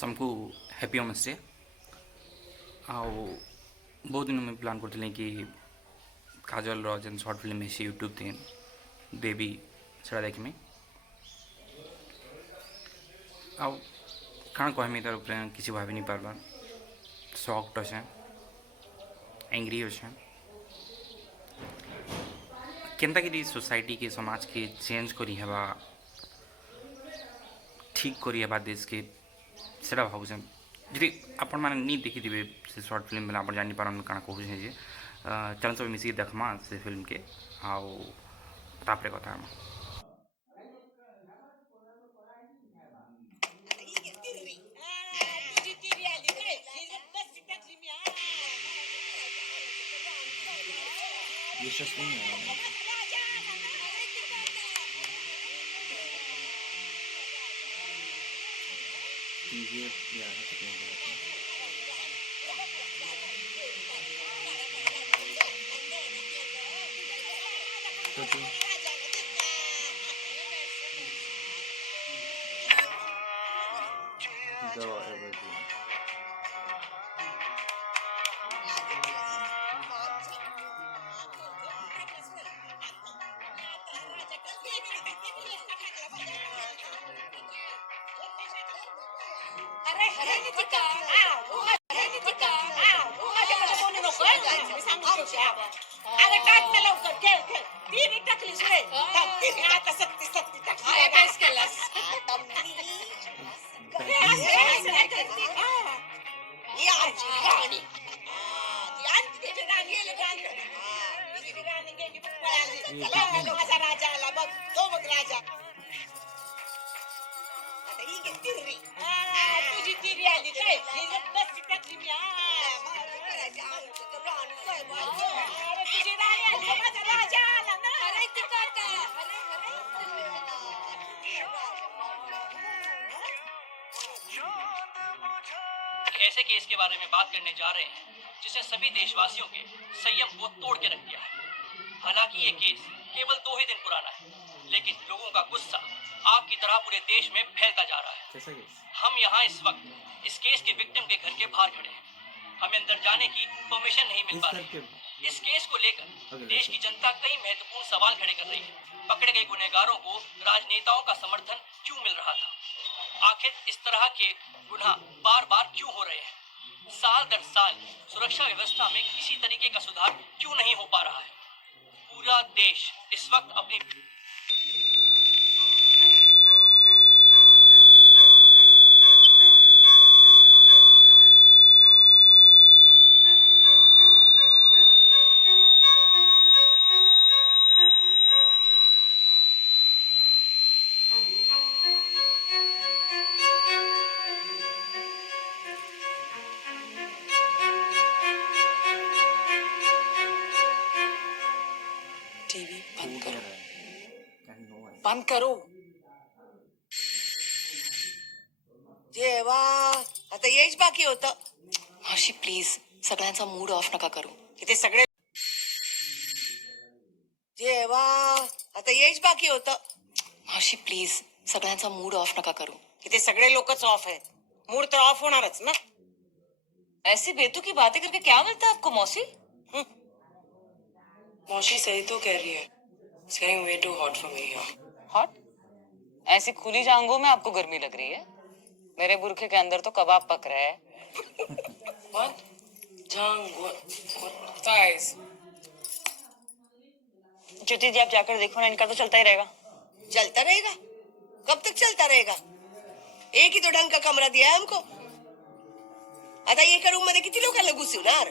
समकु happy homestay ଆଉ ବହୁତ ଦିନ ମୁଇଁ ପ୍ଲାନ୍ କରୁଥିଲି କି କାଜଲର ଯେନ୍ ସର୍ଟ ଫିଲ୍ମ ହେଇଛି ୟୁଟ୍ୟୁବ୍ ଥି ଦେବୀ ସେଟା ଦେଖ୍ମି ଆଉ କାଣା କହେମି ତାର ଉପରେ କିଛି ଭାବି ନି ପାର୍ବାର୍ ସକ୍ଡ ଅଛେ एंग्री अछे केन्ताकि सोसाइटी के समाज के चेंज करी हेबा ठीक करी हेबा देश के सेटा भावुछें जी आपण मैंने नहीं देखी से सर्ट फिल्म बेले आप जानी पारन काଣା कहूँ जे चल सब मिसिक देखमा से फिल्म के आओ तापरे कथा हम यशस्वी अरे टाक ना लवकर खेळ खेळ ती टाकलीस रे ती आता सक्ती सक्ती टाकली बेस केलास ही आमची राणी ती आणती त्याची राणी गेली राणी गेली पळाली माझा राजा आला बघ तो बघ राजा आता ही घे तिरी तुझी तिरी आली काय ही बस टाकली मी अरे तुझी राणी आली माझा राजा आला ना अरे ती काका ऐसे केस के बारे में बात करने जा रहे हैं जिसने सभी देशवासियों के संयम को तोड़ के रख दिया है। हालांकि ये केस केवल 2 ही दिन पुराना है, लेकिन लोगों का गुस्सा आग की तरह पूरे देश में फैलता जा रहा है। हम यहाँ इस वक्त इस केस के विक्टिम के घर के बाहर खड़े हैं। हमें अंदर जाने की परमिशन नहीं मिल पा रही। इस केस को लेकर देश की जनता कई महत्वपूर्ण सवाल खड़े कर रही है। पकड़े गए गुनहगारों को राजनेताओं का समर्थन क्यों मिल रहा था? आखिर इस तरह के गुनाह बार बार क्यों हो रहे हैं? साल दर साल सुरक्षा व्यवस्था में किसी तरीके का सुधार क्यों नहीं हो पा रहा है? पूरा देश इस वक्त अपनी टीव्ही बंद करो बंद करो जेवा आता येच बाकी होतं मावशी प्लीज सगळ्यांचा मूड ऑफ नका करू. इथे सगळे जेवा आता येच बाकी होतं मावशी प्लीज सगळ्यांचा मूड ऑफ नका करू. इथे सगळे लोकच ऑफ आहेत मूड तर ऑफ होणारच ना ऐसी बेतुकी बातें करके क्या मिलता है आपको मौसी? मौसी सही तो कह रही है. It's getting way too hot for me here. Hot? ऐसी खुली जांघों में आपको गर्मी लग रही है? मेरे बुरखे के अंदर तो कबाब पक रहा है. What? Jang, what? Thighs. ज्योति जी आप जाकर देखो ना, इनका तो चलता ही रहेगा. चलता रहेगा कब तक चलता रहेगा एक ही तो ढंग का कमरा दिया है हमको आता एका रूम मध्ये किती लोकांना घुसवणार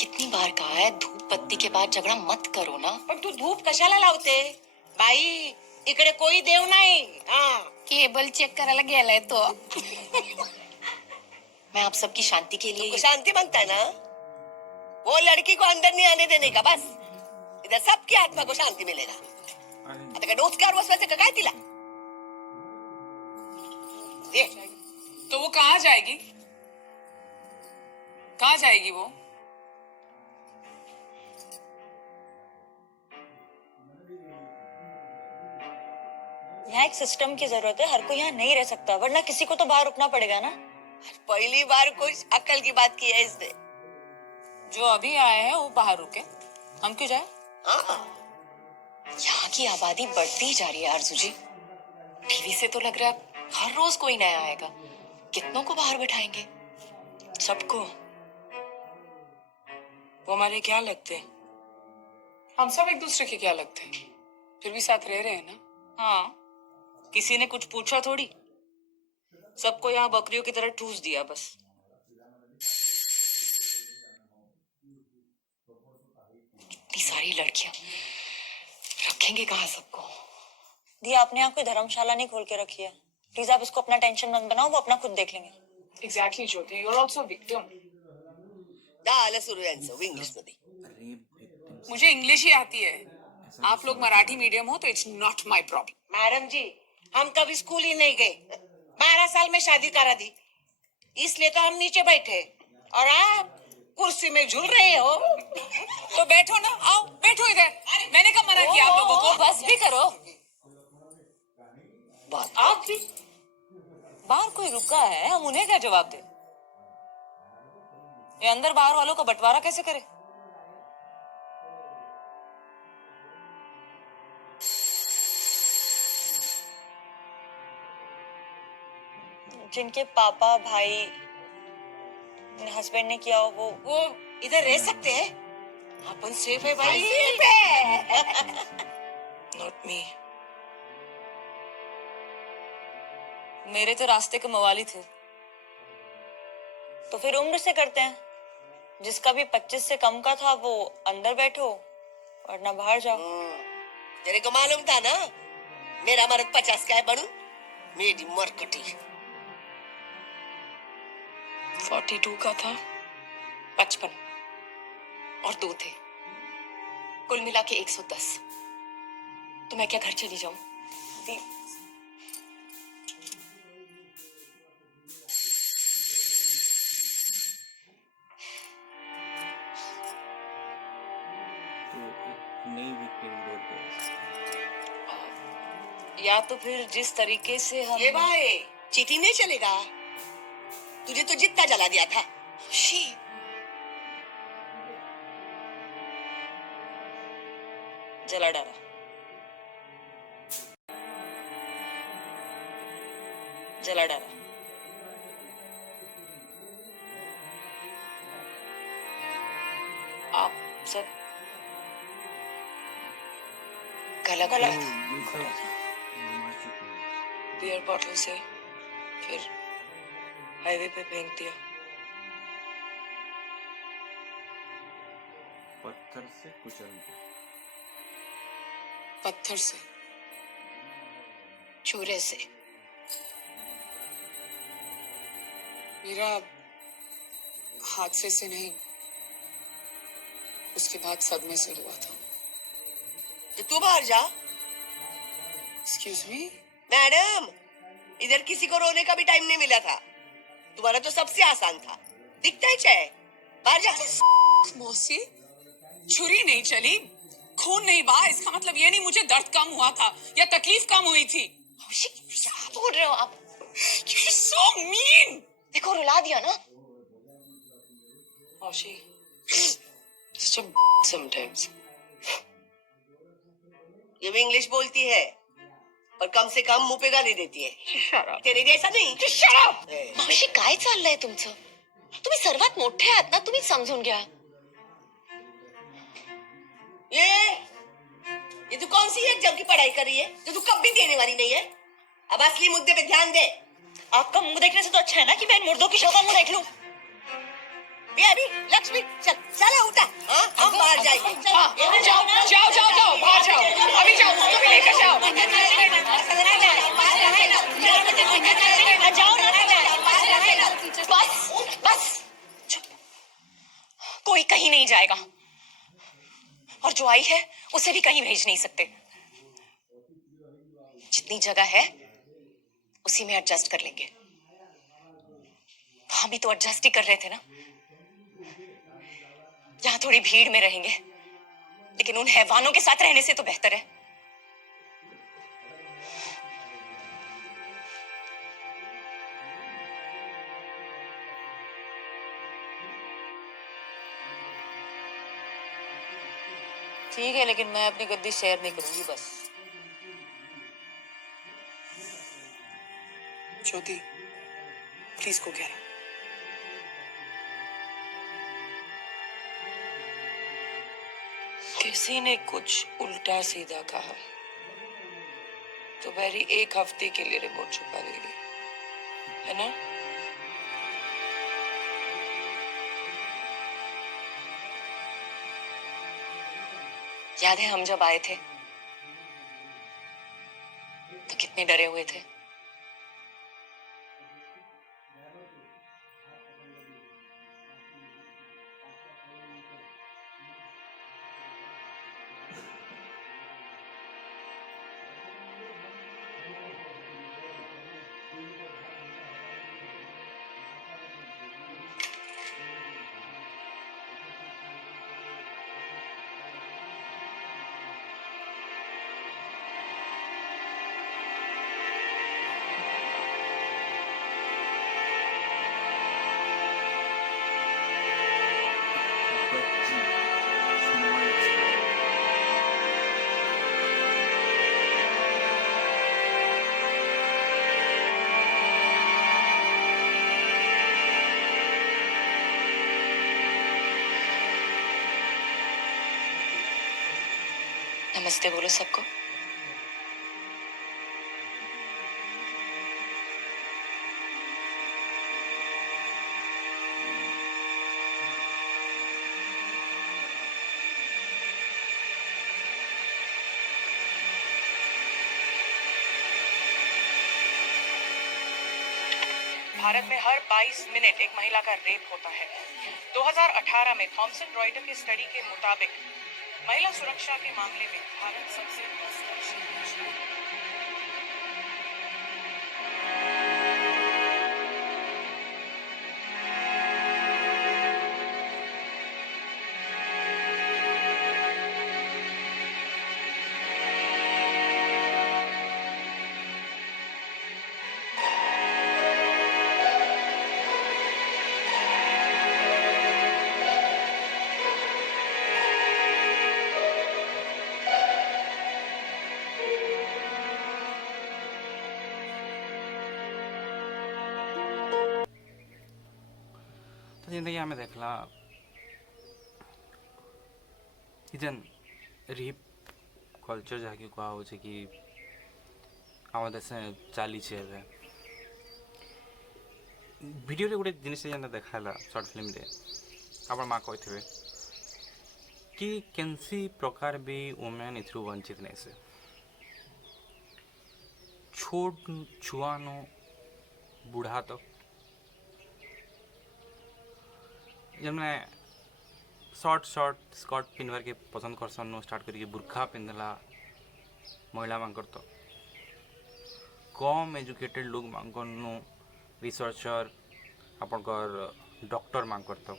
कितनी बार कहा है धूप बत्ती के बाद झगड़ा मत करो ना. पण तू धूप कशाला लावते बाई इकडे कोई देव नाही हाँ केबल चेक करायला गेलाय तो. मैं आप सबकी शांति के लिए तुमको शांति मांगता है ना वो लड़की को अंदर नहीं आने देने का बस इधर सबकी आत्मा को शांति मिलेगा आता का डोसक्यावर बसवायचं का काय तिला ये तो वो कहाँ जाएगी? कहाँ जाएगी वो? यहाँ एक सिस्टम की जरूरत है. हर कोई यहाँ नहीं रह सकता, वरना किसी को तो बाहर रुकना पड़ेगा ना. पहली बार कुछ अक्ल की बात की है इसने। जो अभी आए हैं वो बाहर रुके, हम क्यों जाए? हाँ, यहाँ की आबादी बढ़ती जा रही है आरजू जी। टीवी से तो लग रहा है हर रोज कोई नया आएगा। कितनों को बाहर बिठाएंगे? सबको। वो हमारे क्या लगते हैं? हम सब एक दूसरे के क्या लगते हैं, फिर भी साथ रह रहे हैं ना। हाँ, किसी ने कुछ पूछा थोड़ी, सबको यहाँ बकरियों की तरह ठूस दिया बस। इतनी सारी लड़कियां, रखेंगे कहाँ सबको? दी, आपने यहाँ कोई धर्मशाला नहीं खोल के रखी है। प्लीज आप इसको अपना टेंशन मत बनाओ, वो अपना खुद देख लेंगे। Exactly Jyoti, you are also victim. डाल सुरू यांचं इंग्लिश मध्ये। मुझे इंग्लिश ही आती है, आप लोग मराठी मीडियम हो तो it's not my problem. Madam ji, हम कभी स्कूल ही नहीं गए, 12 साल में शादी करा दी, इसलिए तो हम नीचे बैठे और आप कुर्सी में झूल रहे हो। तो बैठो ना, आओ बैठो इधर। मैंने कब मना किया आप लोगों को? बस भी करो। आप भी बाहर कोई रुका है, हम उन्हें क्या जवाब दे? ये अंदर बाहर वालों का बंटवारा कैसे करे? जिनके पापा, भाई, हस्बैंड ने किया हो वो इधर रह सकते हैं? अपन सेफ है भाई, सेफ है। Not me. मेरे तो रास्ते के मवाली थे। तो फिर उम्र से करते हैं। जिसका भी 25 से कम का था वो अंदर बैठो वरना बाहर जाओ। तेरे को मालूम था ना मेरा मर्द 50 का है बनू, मेरी मरकटी 42 का था, 55 और 2 थे, कुल मिला के 110। तो मैं क्या घर चली जाऊं? दी, या तो फिर जिस तरीके से हम ये भाई चीटी नहीं चलेगा, तुझे तो जितना जला दिया था। शी, जला डाला। जला डाला। आप सब गलत बियर बॉटल से फिर हाईवे पे फेंक दिया। पत्थर से कुचल दिया। पत्थर से, छुरे से। मेरा हादसे से नहीं, उसके बाद सदमे से हुआ था। तो तू बाहर जा। एक्सक्यूज मी मैडम, इधर किसी को रोने का भी टाइम नहीं मिला था, तुम्हारा तो सबसे आसान था, दिखता है चाहे। बाहर जा। मौसी, छुरी नहीं चली, खून नहीं बहा, इसका मतलब ये नहीं मुझे दर्द कम हुआ था या तकलीफ कम हुई थी। क्या बोल रहे हो आप? You're so mean! देखो रुला दिया ना। Oshi, just a sometimes. ये भी इंग्लिश बोलती है पर कम से कम मुंह पे गाली देती है। तेरे जैसा नहीं। मावशी काय चाललंय तुमचं? तुम्ही सर्वात मोठे आहात ना, तुम्ही समजून घ्या। ये तू कौन सी एग्जाम की पढ़ाई कर रही है जो तू कभी देने वाली नहीं है? अब असली मुद्दे पे ध्यान दे। आपका मुंह देखने से तो अच्छा है ना कि मैं इन मुर्दों की शक्ल मुंह देख लूं। बेबी लक्ष्मी चल चलो उठा। हाँ, हम बाहर जाएंगे। जाओ जाओ जाओ जाओ, बाहर जाओ, अभी जाओ, उसको भी लेकर जाओ। बस बस, चुप। कोई कहीं नहीं जाएगा और जो आई है उसे भी कहीं भेज नहीं सकते। जितनी जगह है उसी में एडजस्ट कर लेंगे। हम भी तो एडजस्ट ही कर रहे थे ना। यहाँ थोड़ी भीड़ में रहेंगे, लेकिन उन हैवानों के साथ रहने से तो बेहतर है। ठीक है, लेकिन मैं अपनी गद्दी शेयर नहीं करूंगी बस। ज्योति, प्लीज को कह रहा। किसी ने कुछ उल्टा सीधा कहा तो मैरी 1 हफ्ते के लिए रिमोट छुपा देगी, है ना? याद है हम जब आए थे तो कितने डरे हुए थे। बच्ची स्मॉल चाइल्ड। नमस्ते बोलो सबको। भारत में हर 22 मिनट एक महिला का रेप होता है। 2018 में थॉमसन रॉयटर की स्टडी के मुताबिक महिला सुरक्षा के मामले में भारत सबसे असुरक्षित देश है। तो जिंदगी आम देखला इजन रेप कल्चर जहाँकि कहुचे कि आम देश चली भिडियो गोटे जिन जेन देखाला सर्ट फिल्म रे आप माँ कही कि केनसी प्रकार भी वुमेन इथु वंचित नहीं से छोट छुआ नो बूढ़ा तक जमने शॉर्ट स्कर्ट पिंधवार के पसंद करसन स्टार्ट करके बुर्खा पिंधला महिला मांकर तो कम एजुकेटेड लोग मांकन रिसर्चर आपनकर डॉक्टर मांकर तो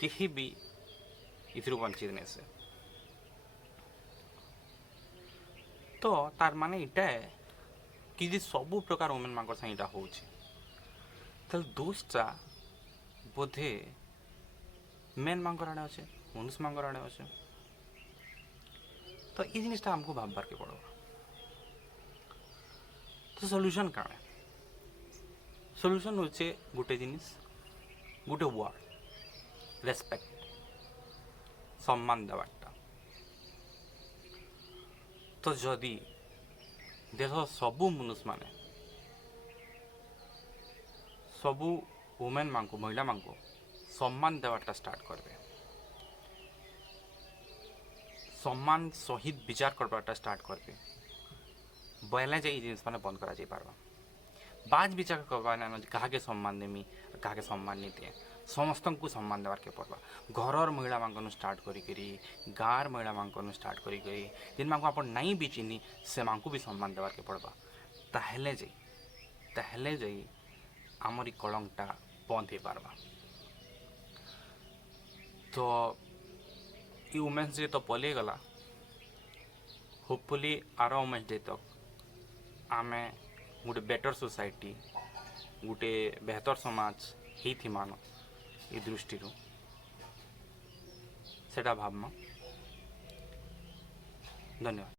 कहीं भी इथु वंचित नहीं से तो तार माने इटा है कि जे सबू प्रकार वुमेन मांकर संग इटा होउछि तल दोषटा बोधे मेन मांकर आड़े अच्छे मनुष्य मांकर आड़े अच्छे तो ये जिनिसटा हमको भाबबार के पड़ो तो सॉल्यूशन काण है सॉल्यूशन होचे गोटे जिनिस गोटे वर्ड रेस्पेक्ट सम्मान देवाटा तो जदि देश सबू मनुष्य माने सबू वुमेन मांको महिला मांको सम्मान देवाटा स्टार्ट करबे सम्मान सहित विचार करवाटा स्टार्ट करबे बोले जे जिनिस माने बंद करा जाई पारबा बाज विचार करबा ना कहा के सम्मान देमी कहा के सम्मान नहीं दिए समस्त को सम्मान देवार के पड़वा घर महिला मांकन स्टार्ट करी गाँव महिला मांकन स्टार्ट करी जिन मांको आप नहीं भी चिन्ही से मांको भी सम्मान देवार के पड़वा ताहले जाई आमरी कलंकटा बंद हो पारबा तो ये वुमेन्स डे तो पलि गला होपफुली आर वुमेन्स डे तक आमे गोटे बेटर सोसाइटी गोटे बेहतर समाज ही मान ये दृष्टि सेटा भावमा धन्यवाद।